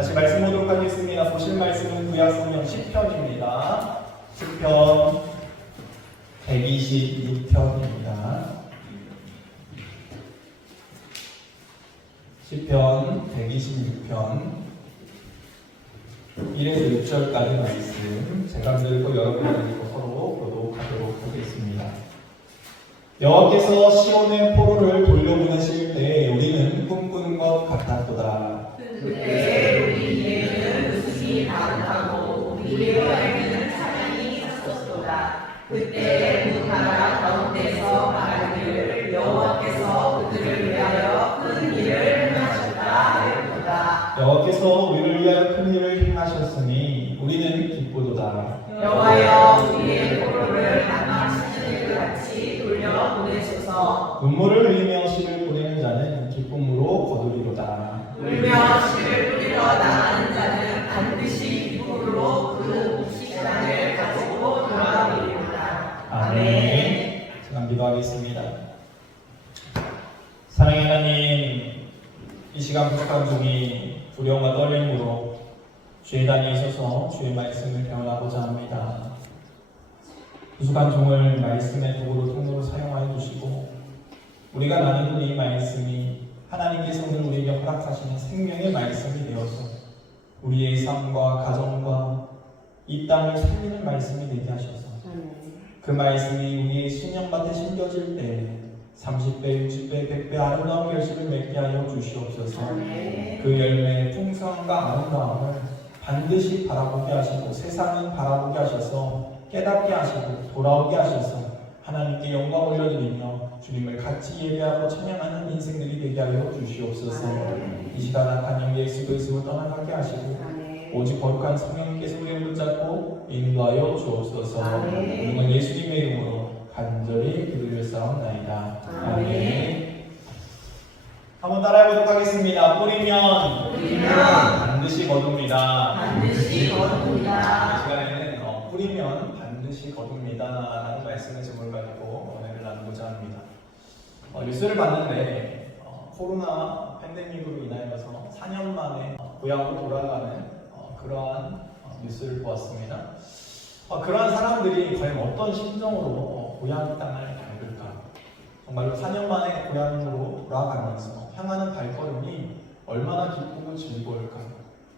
다시 말씀 보도록 하겠습니다. 보실 말씀은 구약성경 10편입니다. 10편 126편입니다. 10편 126편 1에서 6절까지 말씀 제가 들고 여러분이 읽고 서로 교독하도록 하겠습니다. 여호와께서 시온의 포로를 돌려보내실 때 우리는 꿈꾸는 것 같았도다. 그때 우리 이에는 웃음이 가득하고 우리의 혀에는 찬양이 섰었도다. 그때 그 나라 가운데서 말하기를 여호와께서 그들을 위하여 큰 일을 행하셨다 하였도다. 여호와께서 우리를 위하여 큰 일을 행하셨으니 우리는 기쁘도다. 여호와여 우리의 포로를 낭망시키는 같이 돌려보내소서. 눈물을 흘리며 씨를 보내는 자는 기쁨으로 거두리로다. 울며 씨를 뿌리러 나가는 자는 반드시 기쁨으로 그 시간을 가지고 돌아오리로다. 아멘. 제가 기도하겠습니다. 사랑의 하나님, 이 시간 부족한 중이 두려움과 떨림으로 주의 단에 있어서 주의 말씀을 배워나고자 합니다. 부족한 종을 말씀의 도구로 통로로 사용하여 주시고 우리가 나누는 이 말씀이 하나님께서 오늘 우리에게 허락하시는 생명의 말씀이 되어서 우리의 삶과 가정과 이 땅을 살리는 말씀이 되게 하셔서 그 말씀이 우리의 신령밭에 심겨질 때 30배, 60배, 100배 아름다운 결실을 맺게 하여 주시옵소서. 그 열매의 풍성함과 아름다움을 반드시 바라보게 하시고 세상은 바라보게 하셔서 깨닫게 하시고 돌아오게 하셔서 하나님께 영광 올려드리며 주님을 같이 예배하고 찬양하는 인생들이 되게 하여 주시옵소서. 이 시간 악한 영 예수 그리스도를 떠나가게 하시고 오직 거룩한 성령님께서 우리를 붙잡고 인도하여 주옵소서. 우리는 예수님의 이름으로 간절히 기도를 쌓옵나이다. 아멘. 한번 따라해보도록 하겠습니다. 뿌리면 반드시 거둡니다. 반드시 거둡니다. 이 시간에는 뿌리면 반드시 거둡니다 라는 말씀의 제목을 가지고 은혜를 나누고자 합니다. 뉴스를 봤는데 코로나 팬데믹으로 인하여서 4년 만에 고향으로 돌아가는 그러한 뉴스를 보았습니다. 그러한 사람들이 과연 어떤 심정으로 고향 땅을 밟을까? 정말로 4년 만에 고향으로 돌아가면서 향하는 발걸음이 얼마나 기쁘고 즐거울까?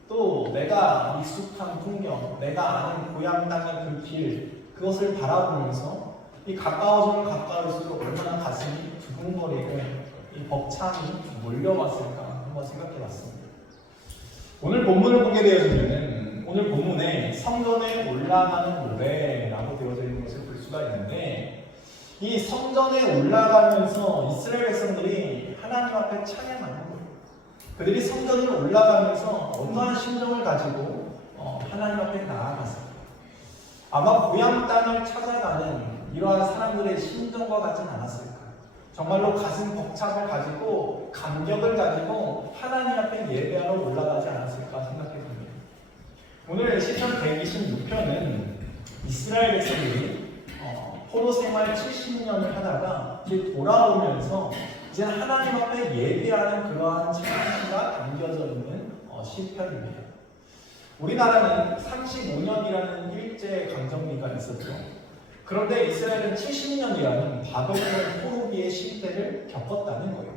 또 내가 익숙한 풍경, 내가 아는 고향 땅의 그 길, 그것을 바라보면서 이 가까워지면 가까울수록 얼마나 가슴이 두근거리고 이 벅참이 몰려왔을까 한번 생각해봤습니다. 오늘 본문을 보게 되어지면은 오늘 본문에 성전에 올라가는 노래라고 되어져 있는 것을 볼 수가 있는데 이 성전에 올라가면서 이스라엘 백성들이 하나님 앞에 찬양하는 거예요. 그들이 성전으로 올라가면서 어떠한 심정을 가지고 하나님 앞에 나아갔을까? 아마 고향 땅을 찾아가는 이러한 사람들의 심정과 같진 않았을까? 정말로 가슴 벅참을 가지고 감격을 가지고 하나님 앞에 예배하러 올라가지 않았을까 생각해 봅니다. 오늘 시편 126편은 이스라엘 백성들이 포로 생활 70년을 하다가 이제 돌아오면서 이제 하나님 앞에 예배하는 그러한 찬양가 담겨져 있는 시편입니다. 우리나라는 35년이라는 일제 강점기가 있었죠. 그런데 이스라엘은 70년이라는 바벨론 포로기의 시대를 겪었다는 거예요.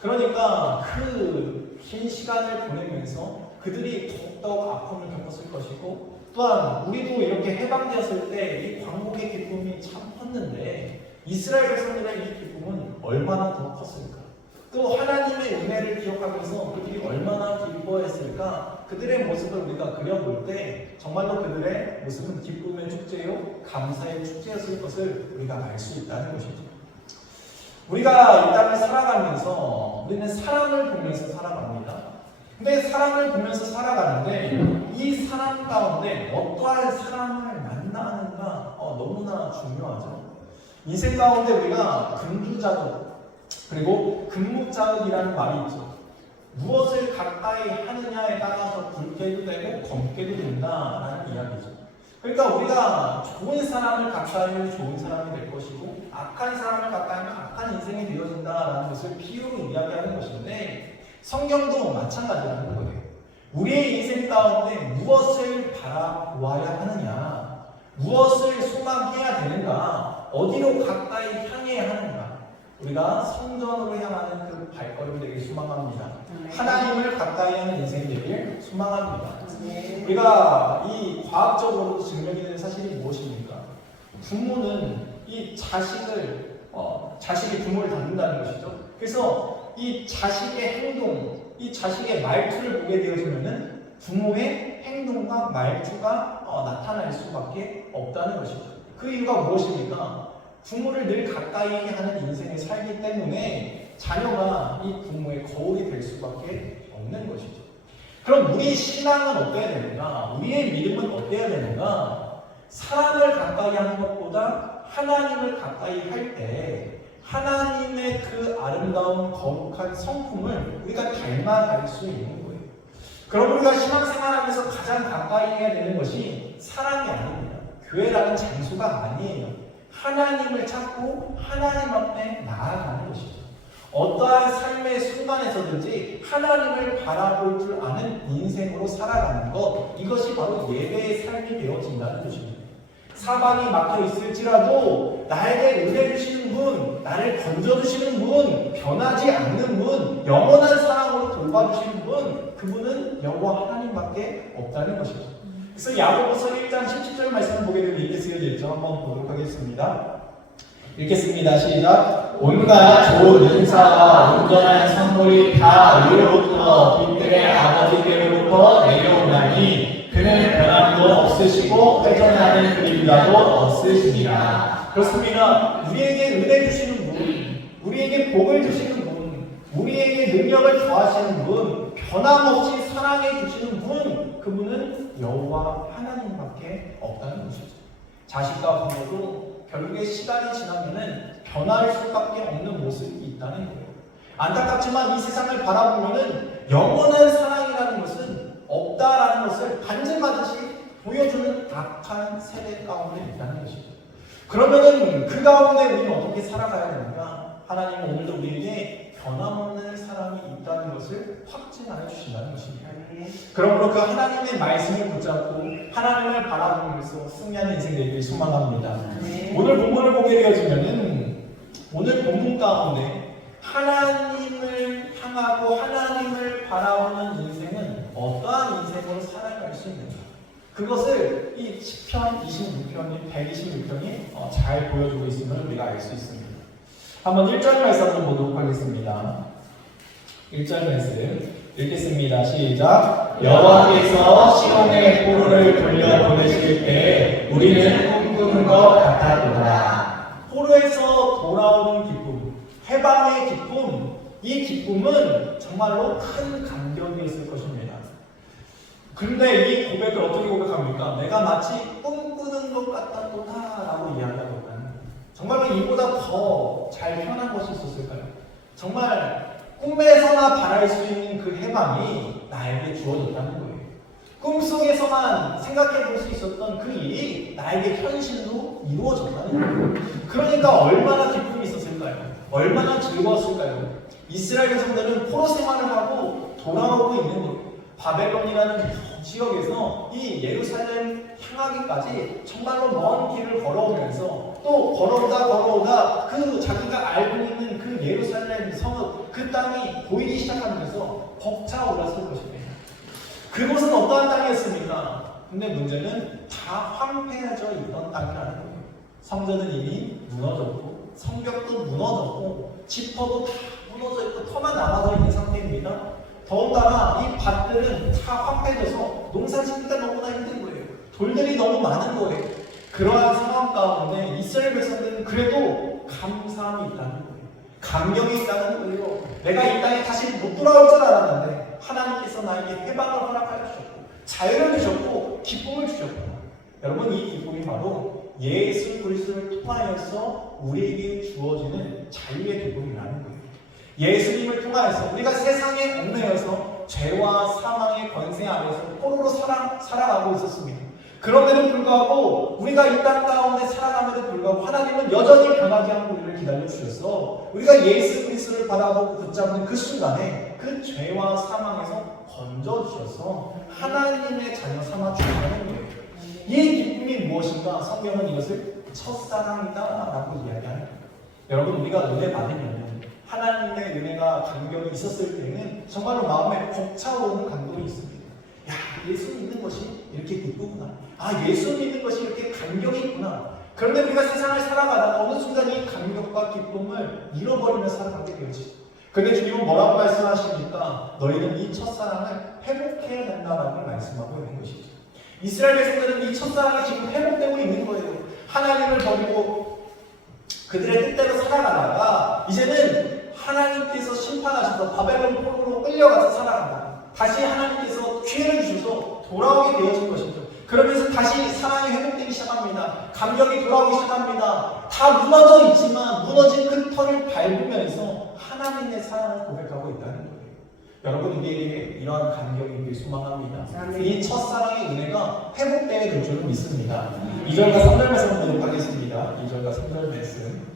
그러니까 그 긴 시간을 보내면서 그들이 더욱더욱 아픔을 겪었을 것이고 또한 우리도 이렇게 해방되었을 때 이 광복의 기쁨이 참 컸는데 이스라엘 백성들의 이 기쁨은 얼마나 더 컸을까? 또 하나님의 은혜를 기억하면서 그들이 얼마나 기뻐했을까? 그들의 모습을 우리가 그려볼 때 정말로 그들의 모습은 기쁨의 축제요 감사의 축제였을 것을 우리가 알 수 있다는 것이죠. 우리가 이 땅을 살아가면서 우리는 사랑을 보면서 살아갑니다. 근데 사랑을 보면서 살아가는데 이 사랑 가운데 어떠한 사람을 만나는가 너무나 중요하죠. 인생 가운데 우리가 금주자적 그리고 금묵자극이라는 말이 있죠. 무엇을 가까이 하느냐에 따라서 굵게도 되고 검게도 된다라는 이야기죠. 그러니까 우리가 좋은 사람을 가까이 하면 좋은 사람이 될 것이고 악한 사람을 가까이 하면 악한 인생이 되어진다라는 것을 비유로 이야기하는 것인데 성경도 마찬가지라는 거예요. 우리의 인생 가운데 무엇을 바라보아야 하느냐, 무엇을 소망해야 되는가, 어디로 가까이 향해야 하는가, 우리가 성전으로 향하는 그 발걸음이 되길 소망합니다. 하나님을 가까이 하는 인생이 되길 소망합니다. 우리가 이 과학적으로 증명이 되는 사실이 무엇입니까? 부모는 이 자식이 부모를 닮는다는 것이죠. 그래서 이 자식의 행동, 이 자식의 말투를 보게 되어지면은 부모의 행동과 말투가 나타날 수밖에 없다는 것이죠. 그 이유가 무엇입니까? 부모를 늘 가까이 하는 인생을 살기 때문에 자녀가 이 부모의 거울이 될 수밖에 없는 것이죠. 그럼 우리의 신앙은 어때야 되는가? 우리의 믿음은 어때야 되는가? 사람을 가까이 하는 것보다 하나님을 가까이 할 때 하나님의 그 아름다운 거룩한 성품을 우리가 닮아갈 수 있는 거예요. 그럼 우리가 신앙생활하면서 가장 가까이 해야 되는 것이 사람이 아닙니다. 교회라는 장소가 아니에요. 하나님을 찾고 하나님 앞에 나아가는 것이죠. 어떠한 삶의 순간에서든지 하나님을 바라볼 줄 아는 인생으로 살아가는 것, 이것이 바로 예배의 삶이 되어진다는 것입니다. 사방이 막혀 있을지라도 나에게 은혜 주시는 분, 나를 건져주시는 분, 변하지 않는 분, 영원한 사랑으로 돌봐주시는 분, 그분은 여호와 하나님밖에 없다는 것이죠. 그래서 야고보서 1장 17절 말씀을 보게 되면 이렇게 쓰여져 있죠. 한번 보도록 하겠습니다. 읽겠습니다. 시작. 온갖 좋은 은사와 온전한 선물이 다 위로부터 빛들의 아버지께로부터 내려오나니 그는 변함도 없으시고 회전하는 그림자도 없으시니라. 그렇습니다. 우리에게 은혜 주시는 분, 우리에게 복을 주시는 분, 우리에게 능력을 더하시는 분, 변함없이 사랑해 주시는 분, 그분은 여호와 하나님밖에 없다는 것이죠. 자식과 부모도 결국에 시간이 지나면은 변할 수밖에 없는 모습이 있다는 거예요. 안타깝지만 이 세상을 바라보면은 영원한 사랑이라는 것은 없다라는 것을 반증하듯이 보여주는 악한 세대 가운데 있다는 것이죠. 그러면은 그 가운데 우리는 어떻게 살아가야 되는가? 하나님은 오늘도 우리에게 변함없는 사랑이 있다는 것을 확증하여 주신다는 것입니다. 그러므로 그 하나님의 말씀을 붙잡고 하나님을 바라보면서 승리하는 인생 되기를 소망합니다. 오늘 본문을 보게 되어지면은 오늘 본문 가운데 하나님을 향하고 하나님을 바라보는 인생은 어떠한 인생으로 살아갈 수 있는가? 그것을 이 시편 26편이 126편이 잘 보여주고 있음을 우리가 알 수 있습니다. 한번 1절 말씀 한번 보도록 하겠습니다. 1절 말씀 읽겠습니다. 시작. 여호와께서 시온의 포로를 돌려보내실 때 우리는 꿈꾸는 것 같았도다. 포로에서 돌아오는 기쁨, 해방의 기쁨, 이 기쁨은 정말로 큰 감격이었을 것입니다. 그런데 이 고백을 어떻게 고백합니까? 내가 마치 꿈꾸는 것 같았도다 라고 이야기하거든요. 정말로 이보다 더 잘 표현한 것이 있었을까요? 정말 꿈에서나 바랄 수 있는 그 해방이 나에게 주어졌다는 거예요. 꿈속에서만 생각해 볼 수 있었던 그 일이 나에게 현실로 이루어졌다는 거예요. 그러니까 얼마나 기쁨이 있었을까요? 얼마나 즐거웠을까요? 이스라엘 백성들은 포로 생활을 하고 돌아오고 있는 거예요. 바벨론이라는 지역에서 이 예루살렘 향하기까지 정말로 먼 길을 걸어오면서 또 걸어오다 그 자기가 알고 있는 그 예루살렘 성읍, 그 땅이 보이기 시작하면서 벅차올랐을 것입니다. 그곳은 어떠한 땅이었습니까? 근데 문제는 다 황폐해져 있던 땅이라는 거예요. 성전은 이미 무너졌고 성벽도 무너졌고 지퍼도 다 무너져 있고 터만 남아서 있는 상태입니다. 더군다나 이 밭들은 다 황폐해져서 농사 짓기가 너무나 힘든 거예요. 돌들이 너무 많은 거예요. 그러한 상황 가운데 이스라엘 백성들은 그래도 감사함이 있다는 거예요. 감격이 있다는 거예요. 내가 이 땅에 다시 못 돌아올 줄 알았는데 하나님께서 나에게 해방을 허락하여 주셨고 자유를 주셨고 기쁨을 주셨고, 여러분 이 기쁨이 바로 예수 그리스도를 통하여서 우리에게 주어지는 자유의 기쁨이라는 거예요. 예수님을 통하여서 우리가 세상에 얽매여서 죄와 사망의 권세 아래서 포로로 살아가고 있었습니다. 그런데도 불구하고 우리가 이 땅 가운데 살아감에도 불구하고 하나님은 여전히 변하지 않고 우리를 기다려 주셨어. 우리가 예수 그리스도를 바라보고 붙잡는 그 순간에 그 죄와 사망에서 건져 주셔서 하나님의 자녀 삼아 주셨다는 거예요. 이 기쁨이 무엇인가? 성경은 이것을 첫사랑이다라고 이야기하는 거예요. 여러분, 우리가 은혜 받으면 하나님의 은혜가 감격이 있었을 때는 정말로 마음에 벅차오르는 감동이 있습니다. 야, 예수 믿는 것이 이렇게 기쁘구나. 아, 예수 믿는 것이 이렇게 감격이 있구나. 그런데 우리가 세상을 살아가다가 어느 순간 이 감격과 기쁨을 잃어버리며 살아가게 되어지죠. 그런데 주님은 뭐라고 말씀하십니까? 너희는 이 첫사랑을 회복해야 된다라고 말씀하고 있는 것이죠. 이스라엘 백성들은 이 첫사랑이 지금 회복되고 있는 거예요. 하나님을 버리고 그들의 뜻대로 살아가다가 이제는 하나님께서 심판하셔서 바벨론 포로로 끌려가서 살아간다. 다시 하나님께서 기회를 주셔서 돌아오게 되어진 것이죠. 그러면서 다시 사랑이 회복되기 시작합니다. 감격이 돌아오기 시작합니다. 다 무너져 있지만 무너진 그 터를 밟으면서 하나님의 사랑을 고백하고 있다는 거예요. 여러분, 우리에게 이러한 감격이 있길 소망합니다. 이 첫사랑의 은혜가 회복되게 될 줄을 믿습니다. 2절과 3절 말씀 보도록 하겠습니다. 2절과 3절 말씀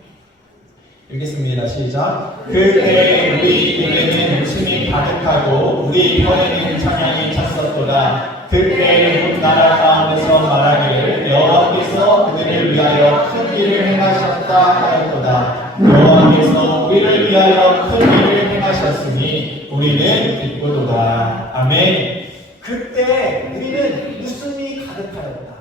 읽겠습니다. 시작. 그때 우리 입에는 웃음이 가득하고 우리 혀에는 찬양이 찼었도다. 그때 나라 가운데서 말하기를 여호와께서 그들을 위하여 큰 일을 행하셨다 하였도다. 여호와께서 우리를 위하여 큰 일을 행하셨으니 우리는 기쁘도다. 아멘. 그때 우리는 웃음이 가득하였다.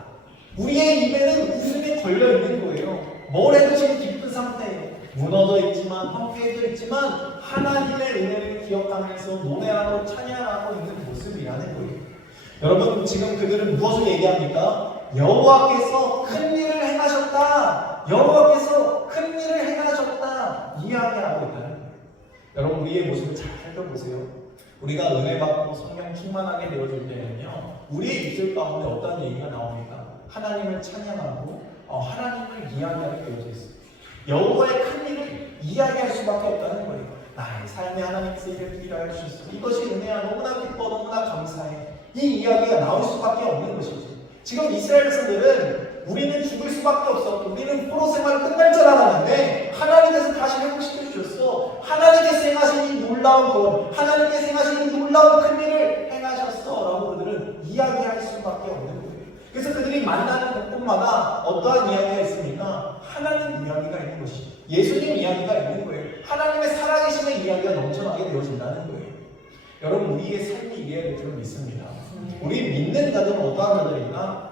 우리의 입에는 웃음이 걸려 있는 거예요. 뭘 해도 지금 기쁜 상태예요. 무너져 있지만 황폐해져 있지만 하나님의 은혜를 기억하면서 노래하고 찬양하고 있는 모습이라는 거예요. 여러분, 지금 그들은 무엇을 얘기합니까? 여호와께서 큰 일을 행하셨다. 여호와께서 큰 일을 행하셨다. 이야기하고 있다는 거예요. 여러분, 우리의 모습을 잘 살펴보세요. 우리가 은혜 받고 성령 충만하게 되어질 때는요, 우리의 입술 가운데 어떤 얘기가 나옵니까? 하나님을 찬양하고 하나님을 이야기하게 되어져 있습니다. 여호와의 큰 일을 이야기할 수밖에 없다는 거예요. 나의 삶에 하나님께서 이를 일하여 주셨어. 이것이 은혜야. 너무나 기뻐, 너무나 감사해. 이 이야기가 나올 수밖에 없는 것이죠. 지금 이스라엘 백성들은 우리는 죽을 수밖에 없었고 우리는 포로 생활을 끝날 줄 알았는데 하나님께서 다시 회복시켜 주셨어. 하나님께서 행하신 이 놀라운 것, 하나님께서 행하신 이 놀라운 큰 일을 행하셨어 라고 그들은 이야기할 수밖에 없는 거예요. 그래서 그들이 만나는 곳곳마다 어떠한 이야기가 있습니까? 하나님 이야기가 있는 것이죠. 예수님 이야기가 있는 거예요. 하나님의 살아계심의 이야기가 넘쳐나게 되어진다는 거예요. 여러분, 우리의 삶이 이래야 될 줄 믿습니다. 우리 믿는 자들은 어떠한 자들인가?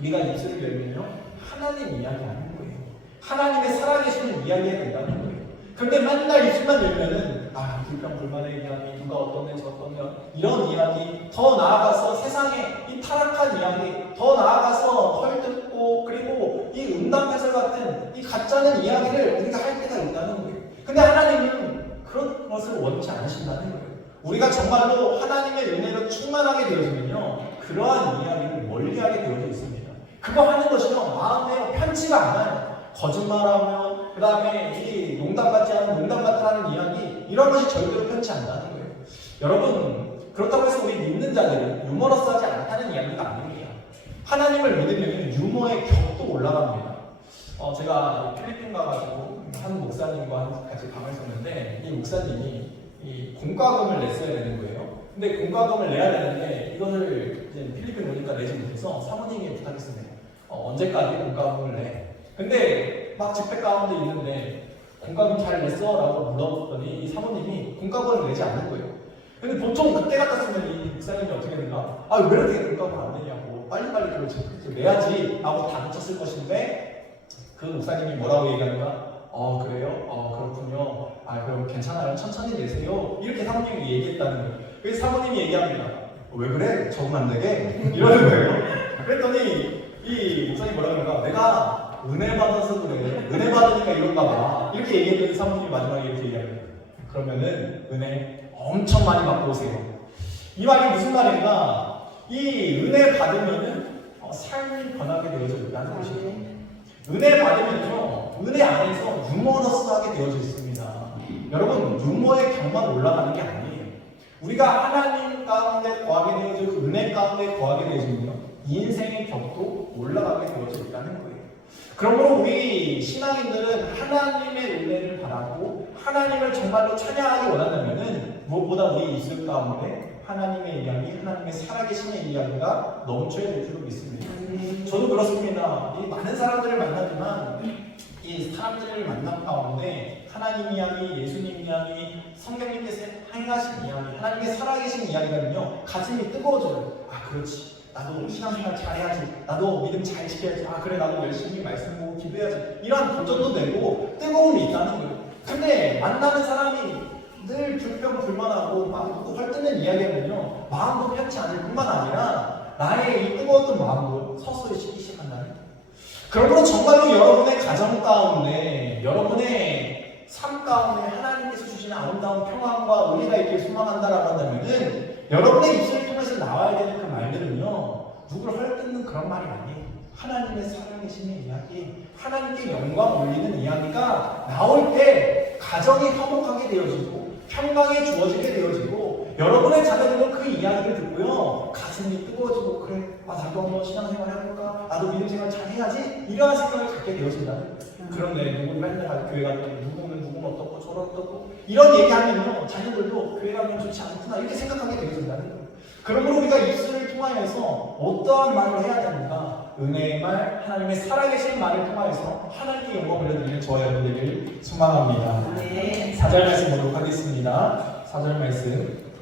우리가 입술을 열면요, 하나님 이야기하는 거예요. 하나님의 살아계심을 이야기해야 된다는 거예요. 그런데 맨날 입술만 열면은 불평불만의 이야기, 누가 어떤 데서 어떤 년 이런 이야기, 더 나아가서 세상의 이 타락한 이야기, 더 나아가서 헐뜯고 그리고 이 음담해설 같은 이 가짜는 이야기를 우리가 할 때가 있다는 거예요. 근데 하나님은 그런 것을 원치 않으신다는 거예요. 우리가 정말로 하나님의 은혜로 충만하게 되어지면요, 그러한 이야기를 멀리하게 되어져 있습니다. 그거 하는 것이요, 마음에 편치가 않아요. 거짓말하며 그 다음에 이 농담 같지 않은 농담 같은 하는 이야기, 이런 것이 절대로 편치 않다는 거예요. 여러분, 그렇다고 해서 우리 믿는 자들은 유머러스하지 않다는 이야기가 아닙니다. 하나님을 믿으면 유머의 격도 올라갑니다. 제가 필리핀 가가지고 한 목사님과 같이 방을 썼는데 이 목사님이 이 공과금을 냈어야 되는 거예요. 근데 공과금을 내야 되는데 이거를 이제 필리핀 오니까 내지 못해서 사모님이 부탁했습니다. 언제까지 공과금을 내? 근데 막 집회 가운데 있는데 공과금 잘 냈어? 라고 물어봤더니 이 사모님이 공과금을 내지 않는 거예요. 근데 보통 그때 같았으면 이 목사님이 어떻게 된가? 왜 이렇게 공과금을 안 내냐고, 빨리빨리 그걸 내야지 라고 다그쳤을 것인데 그 목사님이 뭐라고 얘기하는가? 그래요? 그렇군요. 그럼 괜찮아요. 천천히 내세요. 이렇게 사모님이 얘기했다는 거예요. 그래서 사모님이 얘기합니다. 왜 그래? 적응 안 되게? 이러는 거예요. 그랬더니 이 목사님이 뭐라고 하는가? 내가 은혜 받아서 그래. 은혜 받으니까 이런가 봐. 이렇게 얘기했더니 사모님이 마지막에 이렇게 얘기합니다. 그러면은 은혜 엄청 많이 받고 오세요. 이 말이 무슨 말인가? 이 은혜 받으면은 삶이 변하게 되어져 있다는 것이죠. 은혜 받으면요, 은혜 안에서 유머러스하게 되어져 있습니다. 여러분, 유머의 격만 올라가는 게 아니에요. 우리가 하나님 가운데 거하게 되어지고 은혜 가운데 거하게 되어지면요, 인생의 격도 올라가게 되어져 있다는 거예요. 그러므로 우리 신앙인들은 하나님의 은혜를 바라고 하나님을 정말로 찬양하기 원한다면은 무엇보다 우리 입술 가운데 하나님의 이야기, 하나님의 살아계심의 이야기가 넘쳐야 될 줄로 믿습니다. 저도 그렇습니다. 이 많은 사람들을 만나지만 이 사람들을 만난 가운데 하나님 이야기, 예수님 이야기, 성경님께서 행하신 이야기, 하나님의 살아계신 이야기가는요 가슴이 뜨거워져요. 아 그렇지, 나도 신앙생활 잘해야지, 나도 믿음 잘 지켜야지, 아 그래 나도 열심히 말씀 보고 기도해야지, 이런 도전도 되고 뜨거움이 있다는 거예요. 근데 만나는 사람이 늘 불평불만하고 막 헐뜯는 이야기하면요 마음도 편치 않을 뿐만 아니라 나의 이 뜨거웠던 마음도 서서히 식기 시작한다는 거예요. 그러므로 정말로 여러분의 가정 가운데, 여러분의 삶 가운데 하나님께서 주시는 아름다운 평안과 은혜가 있길 소망한다라고 한다면은 여러분의 입술을 통해서 나와야 되는 그 말들은요 누구를 헐뜯는 그런 말이 아니에요. 하나님의 살아계시는 이야기, 하나님께 영광 올리는 이야기가 나올 때 가정이 화목하게 되어지고 평강이 주어지게 되어지고 여러분의 자녀들은 그 이야기를 듣고요 가슴이 뜨거워지고 그래 나도 한번 신앙생활 해볼까, 나도 믿음생활 잘 해야지, 이러한 생각을 갖게 되어진다는 거예요. 그런데 누구는 맨날 교회 가면 누구는 어떻고 저런 어떻고 이런 얘기하면요 자녀들도 교회 가면 좋지 않구나 이렇게 생각하게 되어진다는 거예요. 그러므로 우리가 입술을 통하여서 어떠한 말을 해야 됩니까? 은혜의 말, 하나님의 살아계신 말을 통하여서 하나님께 영광을 올려드리는 저와 여러분 되길 소망합니다. 네. 4절 말씀 보도록 하겠습니다. 4절 말씀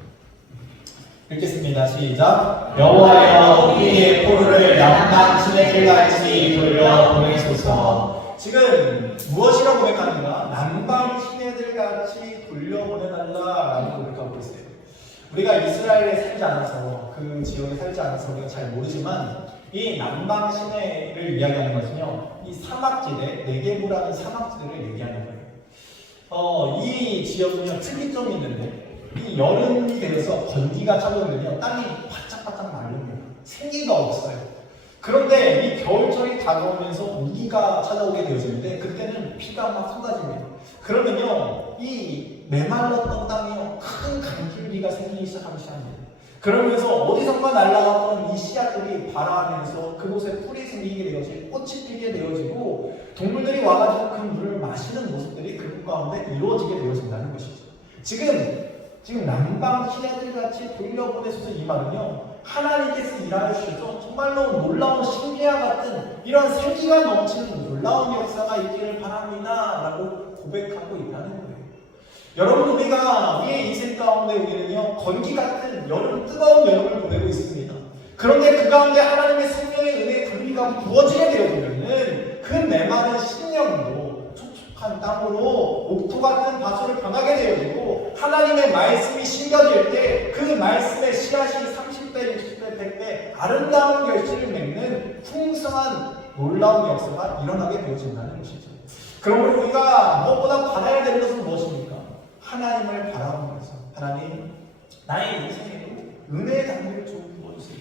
읽겠습니다. 시작. 여호와여 우리의 포로를 남방 시내들같이 돌려 보내소서. 지금 무엇이라고 고백하는가? 남방 시내들같이 돌려보내달라라고 고백하고 있어요. 우리가 이스라엘에 살지 않아서 그 지역에 살지 않아서 우리가 잘 모르지만 이 남방 시내를 이야기하는 것은요 이 사막지대, 네게부라는 사막지대를 얘기하는 거예요. 이 지역은요 특이점이 있는데 이 여름이 되어서 건기가 찾아오면요 땅이 바짝바짝 마릅니다. 생기가 없어요. 그런데 이 겨울철이 다가오면서 우기가 찾아오게 되어지는데 그때는 비가 막 쏟아집니다. 그러면요 이 메말랐던 땅에요 큰 강줄기가 생기기 시작하기 시작합니다. 그러면서 어디선가 날아갔던 이 씨앗들이 발아하면서 그곳에 풀이 생기게 되어지고 꽃이 피게 되어지고 동물들이 와가지고 그 물을 마시는 모습들이 그곳 가운데 이루어지게 되어진다는 것이죠. 지금 남방 시내들같이 돌려보내소서 이 말은요 하나님께서 일하시죠 정말로 놀라운 신기와 같은 이런 생기가 넘치는 놀라운 역사가 있기를 바랍니다 라고 고백하고 있다는 거예요. 여러분 우리의 인생 가운데 우리는요 건기 같은 여름, 뜨거운 여름을 보내고 있습니다. 그런데 그 가운데 하나님의 생명의 은혜의 불기가 부어지게 되어지면은 그 메마른 심령도 촉촉한 땅으로 옥토 같은 밭으로 변하게 되어지고 하나님의 말씀이 심겨질 때 그 말씀의 씨앗이 30배, 60배, 100배 아름다운 결실을 맺는 풍성한 놀라운 역사가 일어나게 되어진다는 것이죠. 그러므로 우리가 무엇보다 바라야 되는 것은 무엇입니까? 하나님을 바라보면서 하나님 나의 인생에도 은혜의 담대를 좀 부어주세요.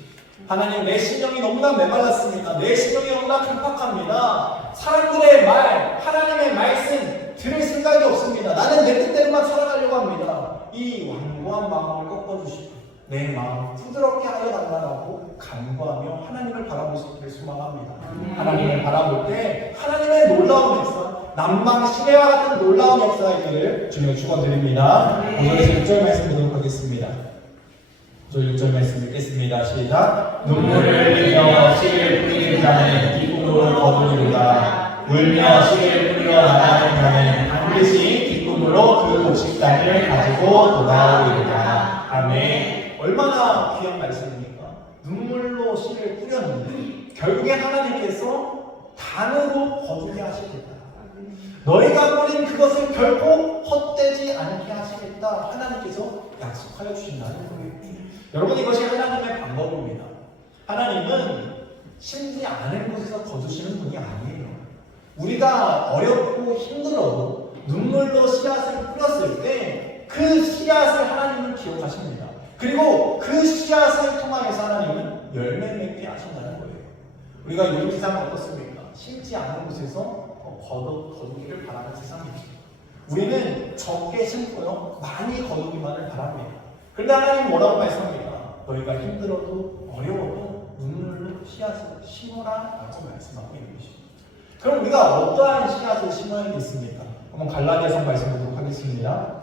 하나님 내 심령이 너무나 메말랐습니다. 내 심령이 너무나 강팍합니다. 사람들의 말, 하나님의 말씀 들을 생각이 없습니다. 나는 내 뜻대로만 살아가려고 합니다. 이 완고한 마음을 꺾어주시고 내 마음 부드럽게 하여 달라고 간구하며 하나님을 바라볼 수 있기를 소망합니다. 하나님을 바라볼 때 하나님의 놀라운 역사, 남방 시내와 같은 놀라운 역사가 있기를 주님의 축원드립니다. 오늘의 6절 말씀 보도록 하겠습니다. 6절 말씀 읽겠습니다. 시작. 눈물을 흘리며 씨를 뿌리는 자는 기쁨으로 거두리로다. 울며 씨를 뿌리러 나가는 자는 반드시 기쁨으로 그 곡식단을 가지고 돌아오리로다. 아멘. 얼마나 귀한 말씀입니까? 눈물로 씨를 뿌렸는데 결국에 하나님께서 단으로 거두게 하시겠다. 너희가 뿌린 그것을 결코 헛되지 않게 하시겠다. 하나님께서 약속하여 주신다는 거예요. 여러분 이것이 하나님의 방법입니다. 하나님은 심지 않은 곳에서 거두시는 분이 아니에요. 우리가 어렵고 힘들어도 눈물로 씨앗을 뿌렸을 때 그 씨앗을 하나님은 기억하십니다. 그리고 그 씨앗을 통하여서 하나님은 열매 맺게 하신다는 거예요. 우리가 요즘 세상은 어떻습니까? 심지 않은 곳에서 거두기를 바라는 세상이죠. 우리는 적게 심고요 많이 거두기만을 바랍니다. 그런데 하나님은 뭐라고 말씀합니까? 너희가 힘들어도 어려워도 눈물로 씨앗을 심어라라고 말씀하고 있는 것입니다. 그럼 우리가 어떠한 씨앗을 심어야겠습니까? 한번 갈라디아서 말씀 보도록 하겠습니다.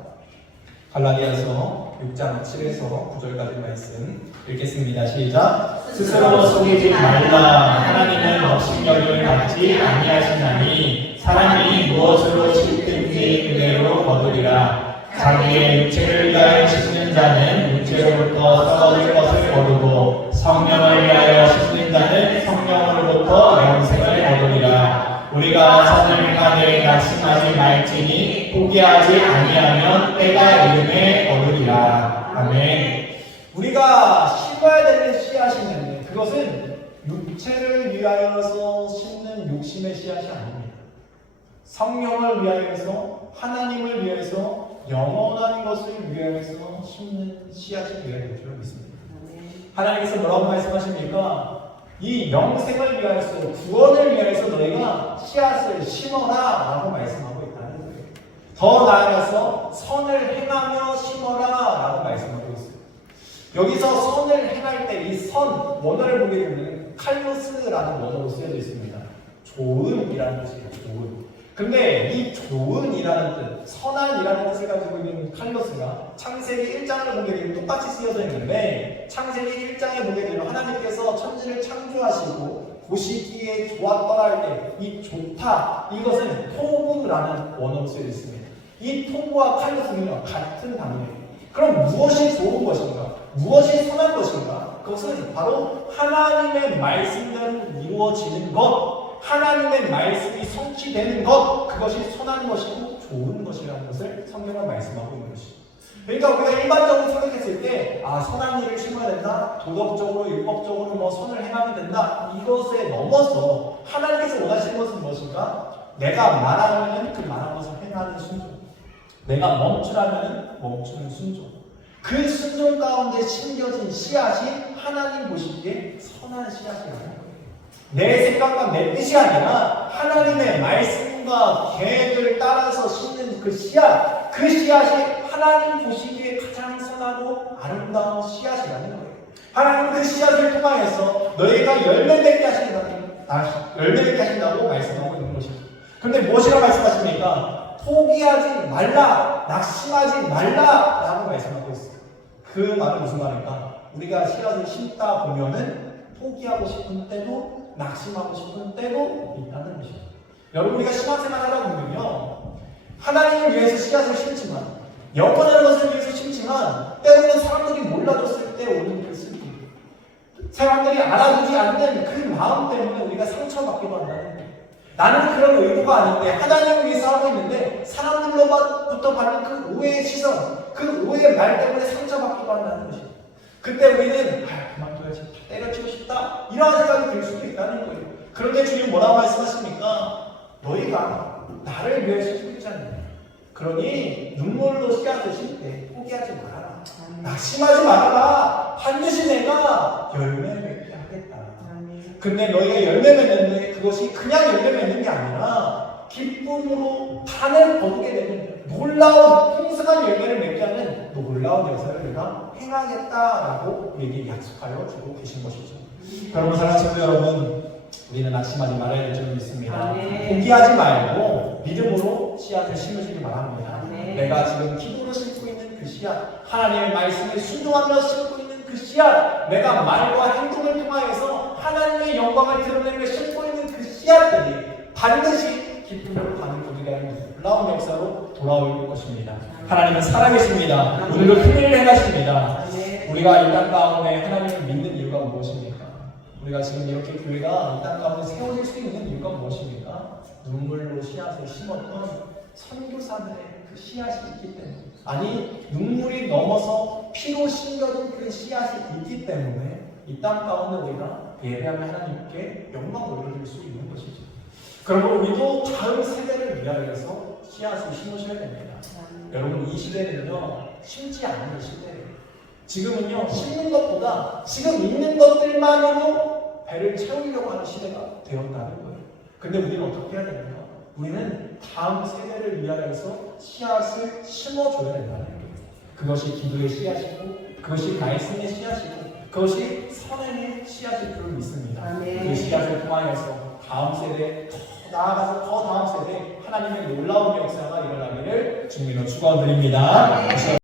갈라디아서 6장 7에서 9절까지 말씀 읽겠습니다. 시작. 스스로 속이지 말라. 하나님은 업신여김을 받지 아니하시나니 사람이 무엇으로 심든지 그대로 거두리라. 자기의 육체를 위하여 심는 자는 육체로부터 썩어질 것을 거두고 성령을 위하여 심는 자는 성령으로부터 영생을 거두리라. 우리가 선을 가되 낙심하지 말지니 포기하지 아니하면 때가 이름에 얻으리라. 아멘. 우리가 심어야 되는 씨앗이 있는데 그것은 육체를 위하여서 심는 욕심의 씨앗이 아닙니다. 성령을 위하여서, 하나님을 위해서, 영원한 것을 위하여서 심는 씨앗이 되어야 될 줄 믿습니다. 하나님께서 뭐라고 말씀하십니까? 이 영생을 위하여서, 구원을 위하여서 너희가 씨앗을 심어라 라고 말씀하고 있다는 거예요. 더 나아가서 선을 행하며 심어라 라고 말씀하고 있어요. 여기서 선을 행할 때 이 선, 원어를 보게 되면 칼로스라는 원어로 쓰여져 있습니다. 좋은이라는 뜻이에요. 좋은. 근데 이 좋은이라는 뜻, 선한이라는 뜻을 가지고 있는 칼로스가 창세기 1장을 보게 되면 똑같이 쓰여져 있는데 창세기 1장에 보게 되면 하나님께서 천지를 창조하시고 보시기에 좋았더라 할 때 이 좋다, 이것은 토부라는 원어로 쓰여져 있습니다. 이 토부와 칼로스는요 같은 단어예요. 그럼 무엇이 좋은 것인가? 무엇이 선한 것인가? 그것은 바로 하나님의 말씀대로 이루어지는 것, 하나님의 말씀이 성취되는 것, 그것이 선한 것이고 좋은 것이라는 것을 성경은 말씀하고 있는 것입니다. 그러니까 우리가 일반적으로 생각했을 때 선한 일을 심어야 된다, 도덕적으로 율법적으로 뭐 선을 행하면 된다, 이것에 넘어서 하나님께서 원하시는 것은 무엇인가? 내가 말하면 그 말한 것을 행하는 순종, 내가 멈추라면 멈추는 순종, 그 순종 가운데 심겨진 씨앗이 하나님 보시기에 선한 씨앗이라는 거예요. 내 생각과 내 뜻이 아니라 하나님의 말씀과 계획을 따라서 심는 그 씨앗, 그 씨앗이 하나님 보시기에 가장 선하고 아름다운 씨앗이라는 거예요. 하나님은 그 씨앗을 통하여서 너희가 열매 맺게 하신다고 말씀하고 있는 것입니다. 그런데 무엇이라고 말씀하십니까? 포기하지 말라, 낙심하지 말라 라고 말씀하고 있어요. 그 말은 무슨 말일까? 우리가 씨앗을 심다 보면은 포기하고 싶은 때도 낙심하고 싶은 때도 있다는 것입니다. 여러분, 우리가 신앙생활 하다 보면요, 하나님을 위해서 씨앗을 심지만, 영원한 것을 위해서 심지만, 때로는 사람들이 몰라줬을 때 오는 그 슬픔, 사람들이 알아주지 않는 그 마음 때문에 우리가 상처받기도 한다는 거예요. 나는 그런 의도가 아닌데 하나님을 위해서 하고 있는데 사람들로부터 받는 그 오해의 시선, 그 오해의 말 때문에 상처받기도 한다는 것입니다. 그때 우리는 그만둬야지, 때려치고 싶다, 이러한 생각이 들 수도 있다는 거예요. 그런데 주님 뭐라고 말씀하십니까? 너희가 나를 위해 심지 않느냐. 그러니 눈물로 씨앗을 심 때 포기하지 말아라, 낙심하지 말아라. 반드시 내가 열매 맺게 하겠다. 근데 너희가 열매 맺는데 그것이 그냥 열매 맺는 게 아니라 기쁨으로 단을 거두게 되는 놀라운 풍성한 열매를 맺게 하는 놀라운 역사를 내가 행하겠다라고 우리에게 약속하여 주고 계신 것이죠. 여러분, 사랑하는 친구 여러분, 우리는 낙심하지 말아야 될 줄 믿습니다. 포기하지 말고 믿음으로 씨앗을 심으시기 바랍니다. 내가 지금 기도로 심고 있는 그 씨앗, 하나님의 말씀에 순종하며 심고 있는 그 씨앗, 내가 말과 행동을 통하여서 하나님의 영광을 드러내며 심고 있는 그 씨앗들이 반드시 기쁨으로 가는 우리가 하는 놀라운 역사로 돌아올 것입니다. 하나님은 살아계십니다. 오늘도 큰일을 행하십니다. 우리가 이 땅 가운데 하나님을 믿는 이유가 무엇입니까? 우리가 지금 이렇게 교회가 이 땅 가운데 세워질 수 있는 이유가 무엇입니까? 눈물로 씨앗을 심었던 선교사들의 그 씨앗이 있기 때문에, 아니 눈물이 넘어서 피로 심겨진 그 씨앗이 있기 때문에 이 땅 가운데 우리가 예배하며 하나님께 영광을 올려드릴 수 있는 것이죠. 그러므로 우리도 다음 세대를 위하여서 씨앗을 심으셔야 됩니다. 여러분, 이 시대는요 심지 않는 시대예요. 지금은요 심는 것보다 지금 있는 것들만으로 배를 채우려고 하는 시대가 되었다는 거예요. 근데 우리는 어떻게 해야 됩니까? 우리는 다음 세대를 위하여서 씨앗을 심어줘야 된다는 거예요. 그것이 기도의 씨앗이고, 그것이 말씀의 씨앗이고, 그것이 선행의 씨앗일 줄 믿습니다. 아멘. 그 씨앗을 통하여서 다음 세대, 더 나아가서 더 다음 세대 하나님의 놀라운 역사가 일어나기를 주님으로 축원드립니다.